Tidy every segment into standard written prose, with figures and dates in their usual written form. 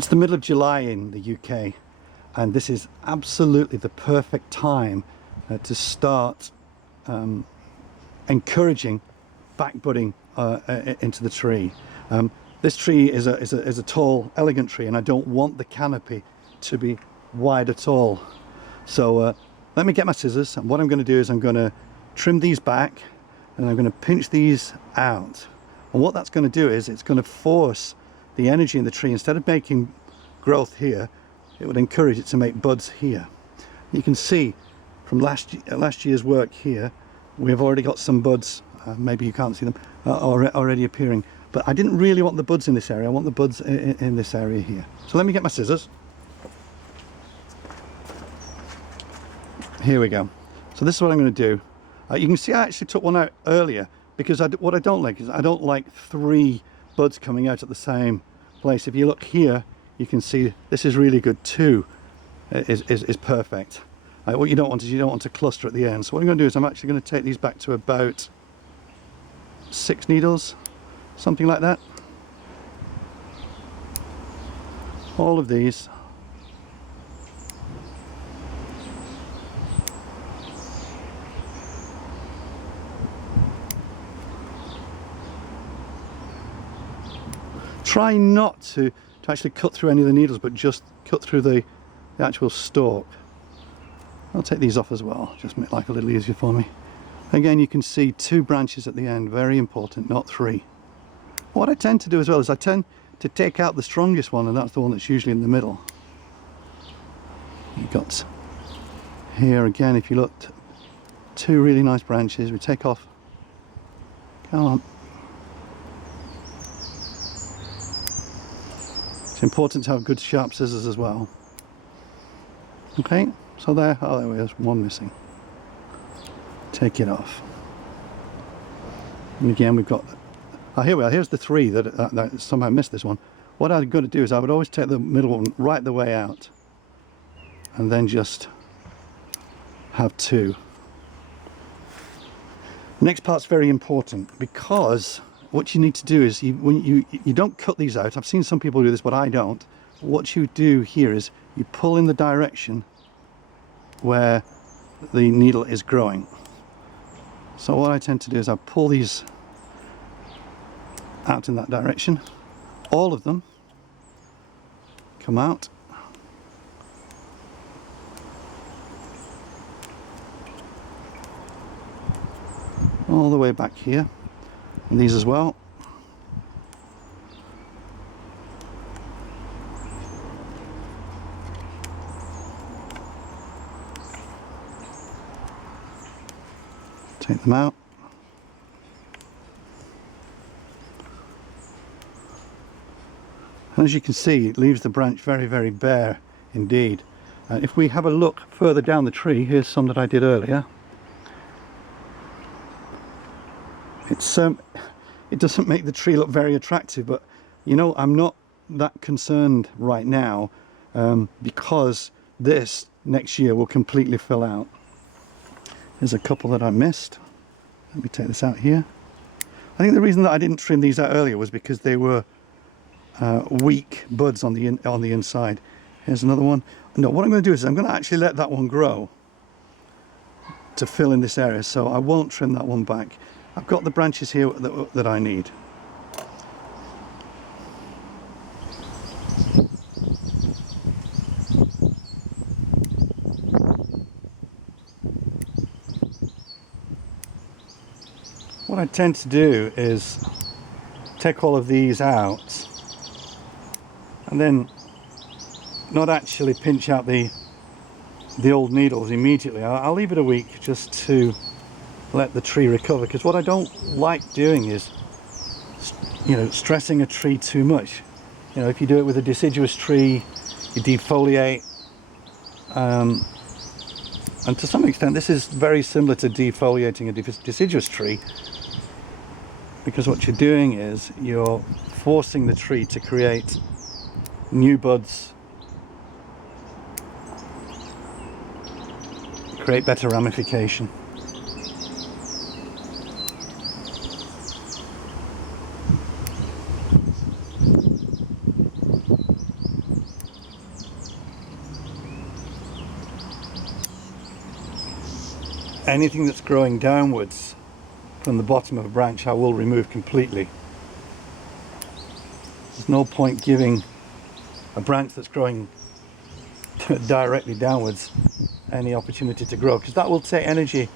It's the middle of July in the UK, and this is absolutely the perfect time to start encouraging back budding into the tree. This tree is a tall, elegant tree, and I don't want the canopy to be wide at all. So let me get my scissors, and what I'm going to do is I'm going to trim these back, and I'm going to pinch these out. And what that's going to do is it's going to force the energy in the tree. Instead of making growth here, it would encourage it to make buds here. You can see from last year's work here, we've already got some buds, maybe you can't see them, already appearing. But I didn't really want the buds in this area, I want the buds in this area here. So let me get my scissors. Here we go. So this is what I'm going to do. You can see I actually took one out earlier, because what I don't like is I don't like 3 buds coming out at the same place. If you look here, you can see this is really good. 2 is perfect. What you don't want is you don't want to cluster at the end. So what I'm going to do is I'm actually going to take these back to about 6 needles, something like that. All of these. Try not to actually cut through any of the needles, but just cut through the actual stalk. I'll take these off as well, just make life a little easier for me. Again, you can see 2 branches at the end, very important, not 3. What I tend to do as well is I tend to take out the strongest one, and that's the one that's usually in the middle. You've got here again, if you look, 2 really nice branches. We take off, come on. It's important to have good sharp scissors as well. Okay, so there we go, one missing. Take it off. And again we've got, here we are, here's the 3 that somehow missed this one. What I've got to do is I would always take the middle one right the way out, and then just have 2. Next part's very important, because what you need to do is when you don't cut these out. I've seen some people do this, but I don't. What you do here is you pull in the direction where the needle is growing. So what I tend to do is I pull these out in that direction. All of them come out. All the way back here. And these as well. Take them out. And as you can see, it leaves the branch very, very bare indeed. If we have a look further down the tree, here's some that I did earlier. It doesn't make the tree look very attractive, but you know, I'm not that concerned right now, because this next year will completely fill out. There's a couple that I missed. Let me take this out here. I think the reason that I didn't trim these out earlier was because they were weak buds on the inside. Here's another one. No, what I'm going to do is I'm going to actually let that one grow to fill in this area, so I won't trim that one back. I've got the branches here that I need. What I tend to do is take all of these out and then not actually pinch out the old needles immediately. I'll leave it a week just to let the tree recover, because what I don't like doing is, you know, stressing a tree too much. You know, if you do it with a deciduous tree, you defoliate, and to some extent this is very similar to defoliating a deciduous tree, because what you're doing is you're forcing the tree to create new buds, create better ramification. anything that's growing downwards from the bottom of a branch I will remove completely. There's no point giving a branch that's growing directly downwards any opportunity to grow, because that will take energy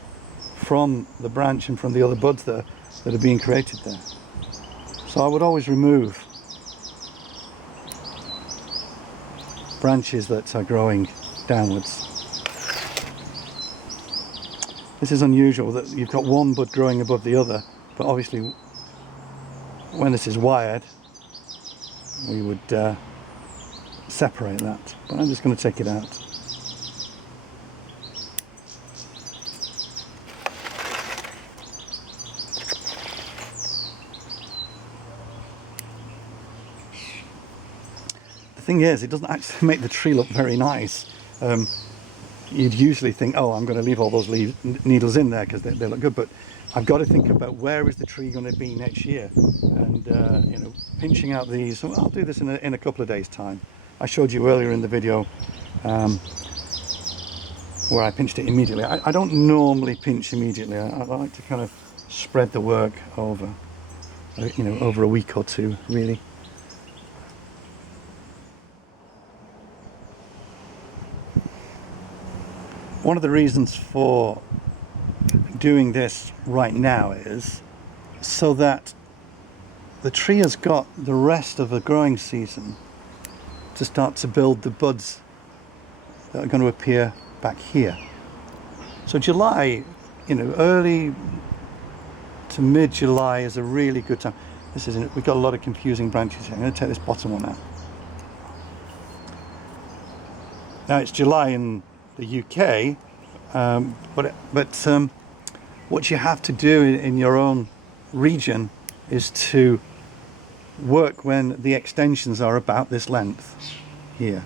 from the branch and from the other buds that are being created there. So I would always remove branches that are growing downwards. This is unusual that you've got one bud growing above the other, but obviously when this is wired we would separate that, but I'm just going to take it out. The thing is, it doesn't actually make the tree look very nice. You'd usually think, oh, I'm going to leave all those needles in there because they look good, but I've got to think about where is the tree going to be next year, and you know, pinching out these. Well, I'll do this in a couple of days' time. I showed you earlier in the video where I pinched it immediately. I don't normally pinch immediately. I like to kind of spread the work over, you know, over a week or two, really. One of the reasons for doing this right now is so that the tree has got the rest of the growing season to start to build the buds that are going to appear back here. So July, you know, early to mid-July is a really good time. This is we've got a lot of confusing branches here. I'm going to take this bottom one out. Now it's July in the UK, but what you have to do in your own region is to work when the extensions are about this length here.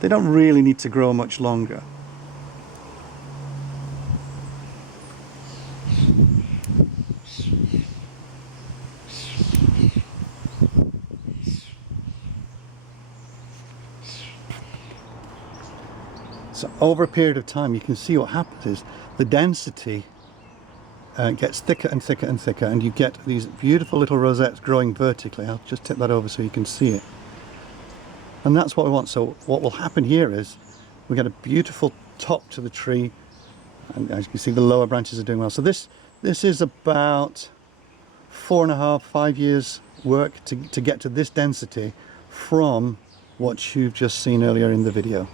They don't really need to grow much longer. So over a period of time you can see what happens is the density gets thicker and thicker and thicker, and you get these beautiful little rosettes growing vertically. I'll just tip that over so you can see it. And that's what we want. So what will happen here is we get a beautiful top to the tree, and as you can see the lower branches are doing well. So this is about 4.5, 5 years work to get to this density from what you've just seen earlier in the video.